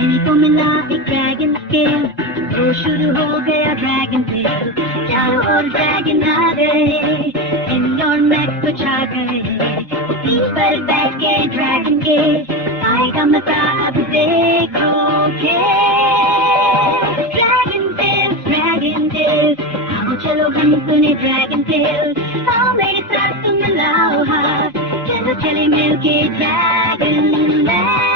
इन्हीं को मिला एक ड्रैगन स्केल, तो शुरू हो गया ड्रैगन टेल। चारों ओर ड्रैगन आ गए, इन और मैक को छा गए। सीट पर बैठ के ड्रैगन के आएगा मजा अब देखोगे। ड्रैगन टेल, आओ चलो हम सुने ड्रैगन टेल। आओ मेरे साथ तुम मिलाओ हाथ, चलो चले मिलके ड्रैगन लैंड।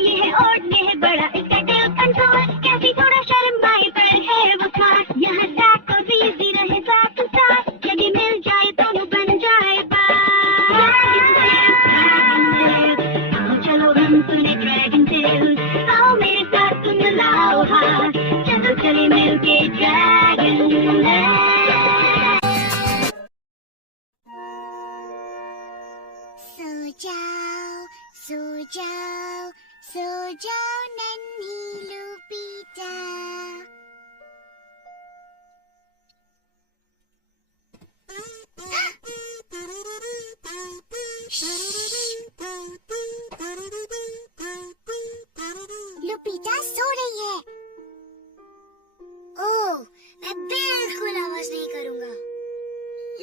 ये है और ये है बड़ा इसका टेल कंट्रोल, कैसी थोड़ा शर्माए पर है वो स्मार्ट। यहाँ जैक और बीजी रहे साथ साथ, यदि मिल जाए दोनों बन जाए बात। आओ चलो हम सुने ड्रैगन टेल। आओ मेरे साथ तुम मिलाओ हाथ, चलो चले मिलके ड्रैगन लैंड। सो जाओ, सो जाओ नन्ही लुपीटा। लुपीटा सो रही है। ओह, मैं बिल्कुल आवाज नहीं करूँगा।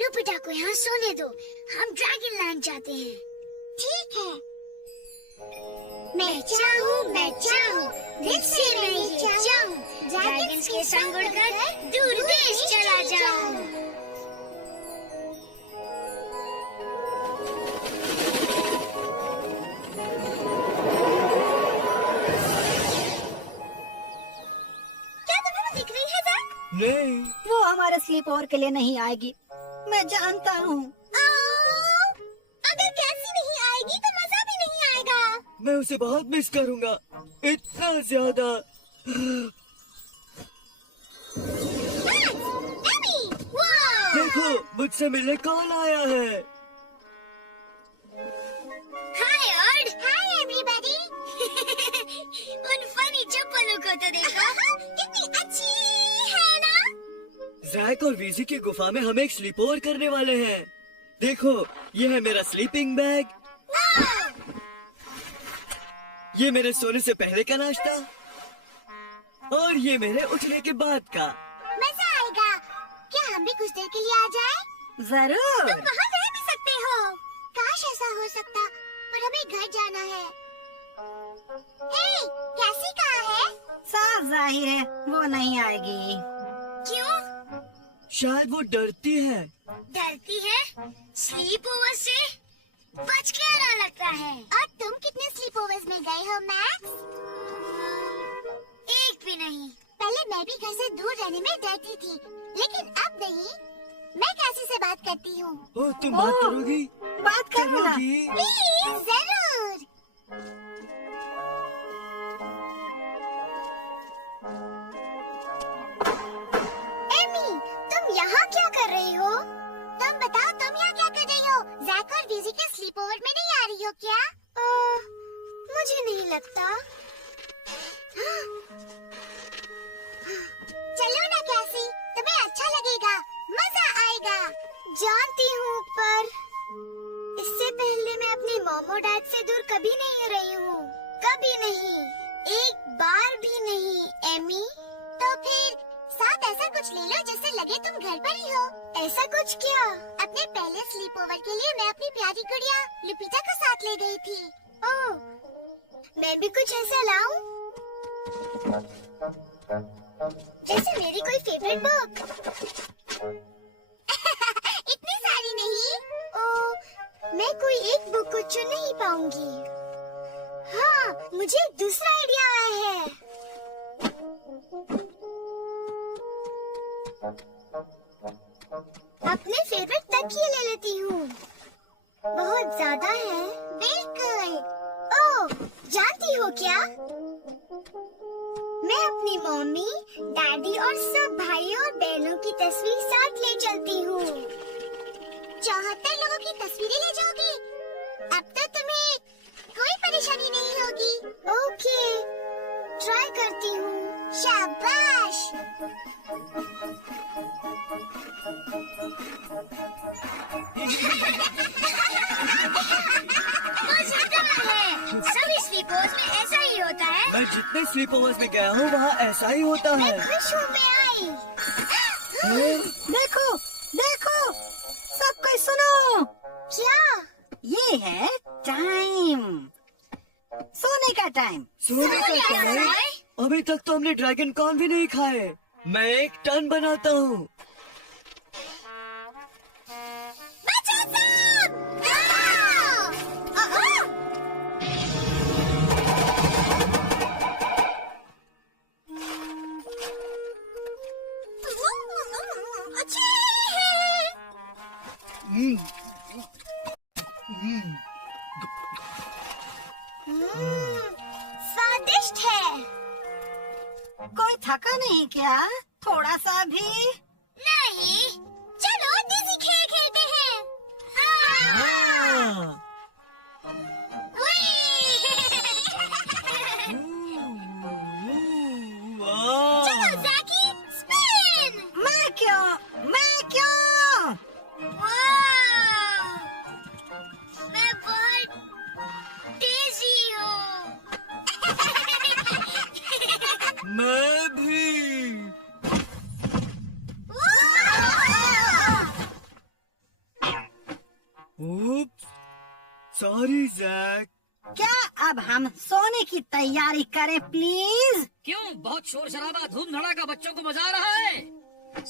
लुपीटा को यहाँ सोने दो, हम ड्रैगन लैंड जाते हैं। ठीक है। मैं चाहूँ, दिल से मैं ये चाहूँ, ड्रैगन्स के संग उड़कर दूर देश चला जाऊँ। क्या तुम्हें दिख रही है जैक? नहीं, वो हमारे स्लीप ओवर के लिए नहीं आएगी, मैं जानता हूँ। अगर कैसी नहीं आएगी तो मजा भी नहीं आएगा। मैं उसे बहुत मिस करूँगा, इतना ज्यादा। एमी, वाह! देखो, मुझसे मिलने कौन आया है। हाय अर्ड, हाय एवरीबॉडी। उन फनी चप्पलों को तो देखो, कितनी अच्छी है ना? जैक और वीजी की गुफा में हम एक स्लीप ओवर करने वाले हैं। देखो, ये है मेरा स्लीपिंग बैग, ये मेरे सोने से पहले का नाश्ता, और ये मेरे उठने के बाद का। मजा आएगा। क्या हम भी कुछ देर के लिए आ जाएं? जरूर। तुम वहाँ रह भी सकते हो। काश ऐसा हो सकता, पर हमें घर जाना है। हे, कैसी कहाँ है? साफ जाहिर है वो नहीं आएगी। क्यों? शायद वो डरती है। डरती है? स्लीप ओवर से बच के आना लगता है। और तुम कितने स्लीप ओवर्स में गए हो मैक्स? एक भी नहीं। पहले मैं भी घर से दूर रहने में डरती थी, लेकिन अब नहीं। मैं कैसी से बात करती हूँ। ओह, तुम बात करोगी? बात करो ना। प्लीज, जरूर। एमी, तुम यहाँ क्या कर रही हो? तुम बताओ, तुम यहाँ क्या कर रही हो? जैक और वीजी के स्लीप ओवर में नहीं आ रही हो क्या? मुझे नहीं लगता। चलो ना कैसी, तुम्हें अच्छा लगेगा, मजा आएगा। जानती हूँ, पर इससे पहले मैं अपने मॉम और डैड से दूर कभी नहीं रही हूँ। कभी नहीं, एक बार भी नहीं। एमी, तो फिर साथ ऐसा कुछ ले लो जिससे लगे तुम घर पर ही हो। ऐसा कुछ क्या? अपने पहले स्लीप ओवर के लिए मैं अपनी प्यारी गुड़िया लुपीटा को साथ ले गई थी। ओह, मैं भी कुछ ऐसा लाऊं? जैसे मेरी कोई फेवरेट बुक। इतनी सारी नहीं। ओह, मैं कोई एक बुक को चुन नहीं पाऊंगी। हाँ, मुझे एक दूसरा आइडिया आया है। अपने फेवरेट तकिए ले लेती हूँ। बहुत ज्यादा है। बिल्कुल। ओह, जानती हो क्या? मैं अपनी मम्मी, डैडी और सब भाइयों और बहनों की तस्वीर साथ ले चलती हूँ। 74 लोगों की तस्वीरें ले जाओगी? अब तो तुम्हें कोई परेशानी नहीं होगी। ओके, ट्राई करती हूँ। शाबाश। मैं जितने स्लीप ओवर्स में गया हूँ वहाँ ऐसा ही होता है। मैं खुश हूँ मैं आई। देखो देखो, सब कोई सुनो, क्या? ये है टाइम, सोने का टाइम। सोने का टाइम? अभी तक तो हमने ड्रैगन कॉर्न भी नहीं खाए। मैं 1 टन बनाता हूँ। बच्चों सब! अच्छे! स्वादिष्ट है। कोई थका नहीं क्या? थोड़ा सा भी? नहीं, चलो दीदी खेल खेलते हैं। हाँ। वाह। चलो ज़ैकी, स्पिन। मैं क्यों? वाह! मैं बहुत तेजी हूँ। मैं भी। उप्स, सॉरी जैक। क्या अब हम सोने की तैयारी करें प्लीज? क्यों? बहुत शोर शराबा धूम धड़ाका, बच्चों को मजा आ रहा है।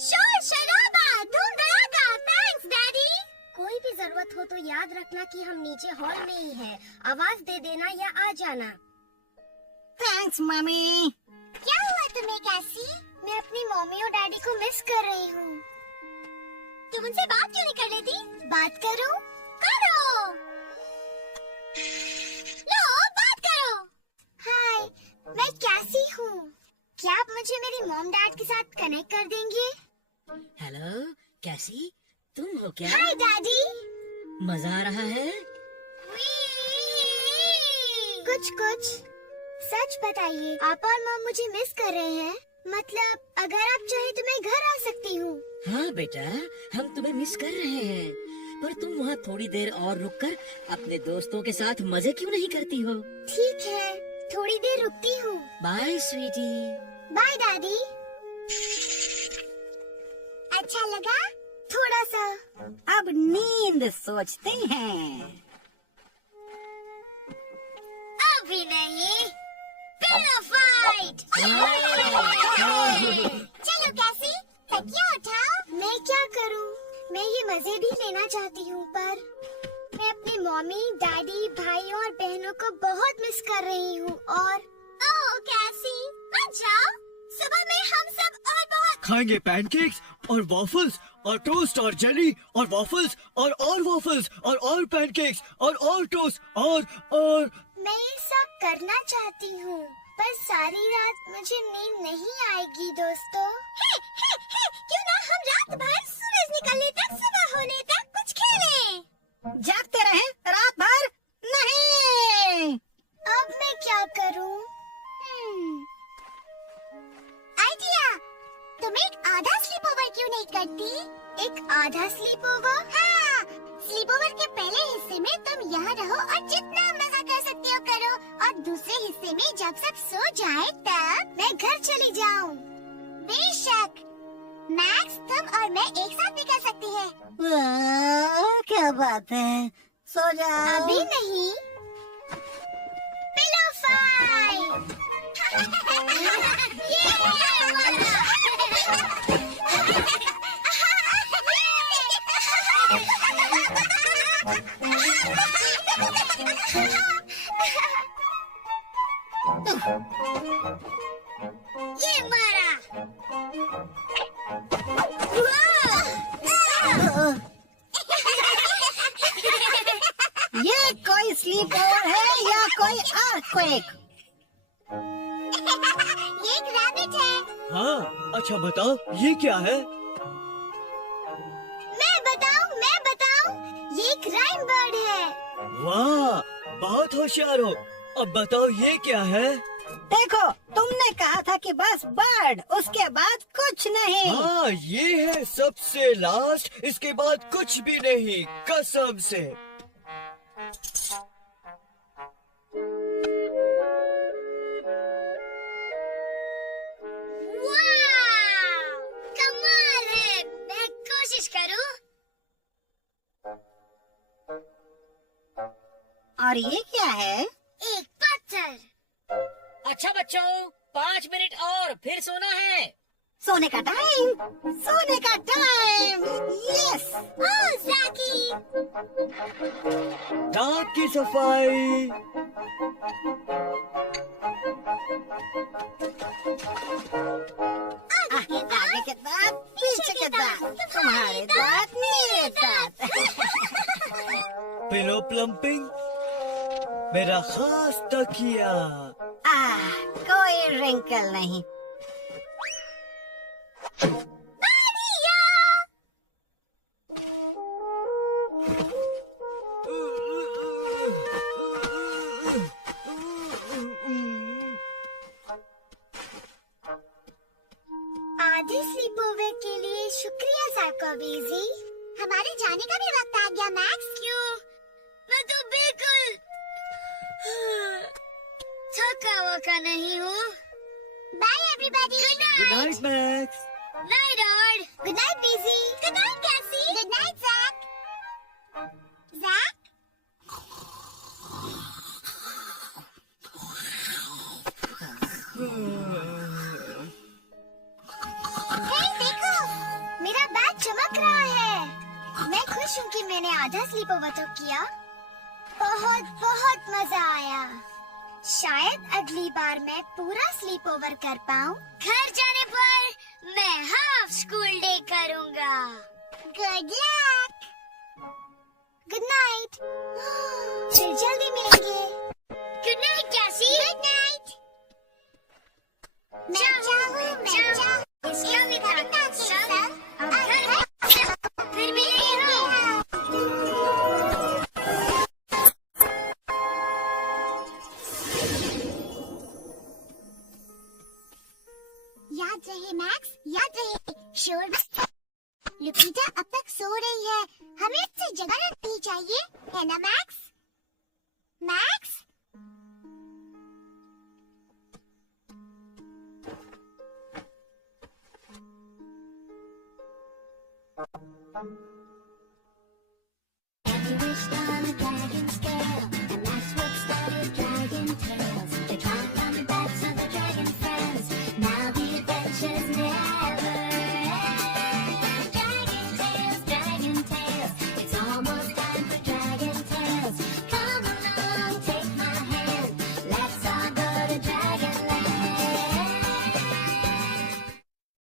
शोर शराबा धूम धड़ाका। Thanks daddy. कोई भी जरूरत हो तो याद रखना कि हम नीचे हॉल में ही हैं। आवाज दे देना या आ जाना। Thanks mummy. क्या हुआ तुम्हें कैसी? मैं अपनी मम्मी और डैडी को मिस कर रही हूँ। तुम उनसे बात क्यों नहीं कर लेती? बात करो। लो बात करो। हाय, मैं कैसी हूँ? क्या आप मुझे मेरी मॉम डैड के साथ कनेक्ट कर देंगे? हेलो कैसी, तुम हो क्या? हाय डैडी। मजा आ रहा है? कुछ सच बताइए, आप और मॉम मुझे मिस कर रहे हैं? मतलब अगर आप चाहे तो मैं घर आ सकती हूँ। हाँ बेटा, हम तुम्हें मिस कर रहे हैं, पर तुम वहाँ थोड़ी देर और रुककर अपने दोस्तों के साथ मजे क्यों नहीं करती हो? ठीक है, थोड़ी देर रुकती हूँ। Bye sweetie. Bye daddy. अच्छा लगा? थोड़ा सा। अब नींद सोचते हैं। अभी नहीं, पिलो फाइट। चलो कैसी, तकिया उठाओ। मैं क्या करूं? मैं ये मजे भी लेना चाहती हूँ, पर मैं अपनी मम्मी, डैडी, भाई और बहनों को बहुत मिस कर रही हूँ। और ओह कैसी, मत जाओ। सुबह में हम सब और बहुत खाएंगे पैनकेक्स और वॉफल्स और टोस्ट और जेली और वॉफल्स और वॉफल्स और पैनकेक्स और टोस्ट और मैं ये सब करना चाहती हूँ, पर सारी रात मुझे नींद नहीं आएगी दोस्तों। क्यों ना हम रात भर सूरज निकलने तक, सुबह होने तक कुछ खेलें? जागते रहें रात भर? नहीं। अब मैं क्या करूँ? आइडिया, तुम एक आधा स्लीप ओवर क्यों नहीं करती? एक आधा स्लीप ओवर? हाँ, स्लीप ओवर के पहले हिस्से में तुम यहाँ रहो और जितना मजा कर सकते हो करो, और दूसरे हिस्से में जब सब सो जाए तब मैं घर चली जाऊँ। बेशक, मैक्स तुम और मैं एक साथ भी कर सकते हैं। क्या बात है, सो जाओ। अभी नहीं। Pillow fight. ये मारा। ये कोई स्लीप ओवर है या कोई अर्थक्वेक? ये एक रैबिट है। हाँ, अच्छा बताओ ये क्या है? मैं बताऊं, ये एक राइम बर्ड है। वाह, बहुत होशियार हो। अब बताओ ये क्या है? देखो, तुमने कहा था कि बस बर्ड, उसके बाद कुछ नहीं। हाँ, ये है सबसे लास्ट, इसके बाद कुछ भी नहीं, कसम से। और ये क्या है? एक पत्थर। अच्छा बच्चों, 5 मिनट और फिर सोना है। सोने का टाइम, सोने का टाइम। यस। ओह जैकी, दांत की सफाई। आगे के दांत, पीछे के दांत, तुम्हारे दांत, मेरे दांत। पिलो प्लम्पिंग, मेरा खास तकिया। कोई रिंकल नहीं। आधे स्लीप ओवर के लिए शुक्रिया ज़ाकोबीजी। हमारे जाने का भी वक्त आ गया मैक्स। क्यों? मैं तो बिल्कुल थका वका नहीं हूँ। Bye everybody. Good good night. Night Max. Night ऑड। Good night BG. Good night Casey. Good night Jack. Jack, हे देखो, मेरा बैग चमक रहा है। मैं खुश हूँ कि मैंने आधा स्लीप ओवर तो किया। बहुत बहुत मजा आया। शायद अगली बार मैं पूरा स्लीप ओवर कर पाऊँ। घर जाने पर मैं हाफ स्कूल डे करूँगा। Good luck. Good night. फिर जल्दी मिलेंगे। Good night Casey. Good night. मैं चाहूँ इसका भी खाता संग अब घर फिर मिलेंगे हम। याद रहे मैक्स, याद रहे। शोर लुकीटा अब तक सो रही है, हमें इसे जगाना नहीं चाहिए, है ना मैक्स? मैक्स?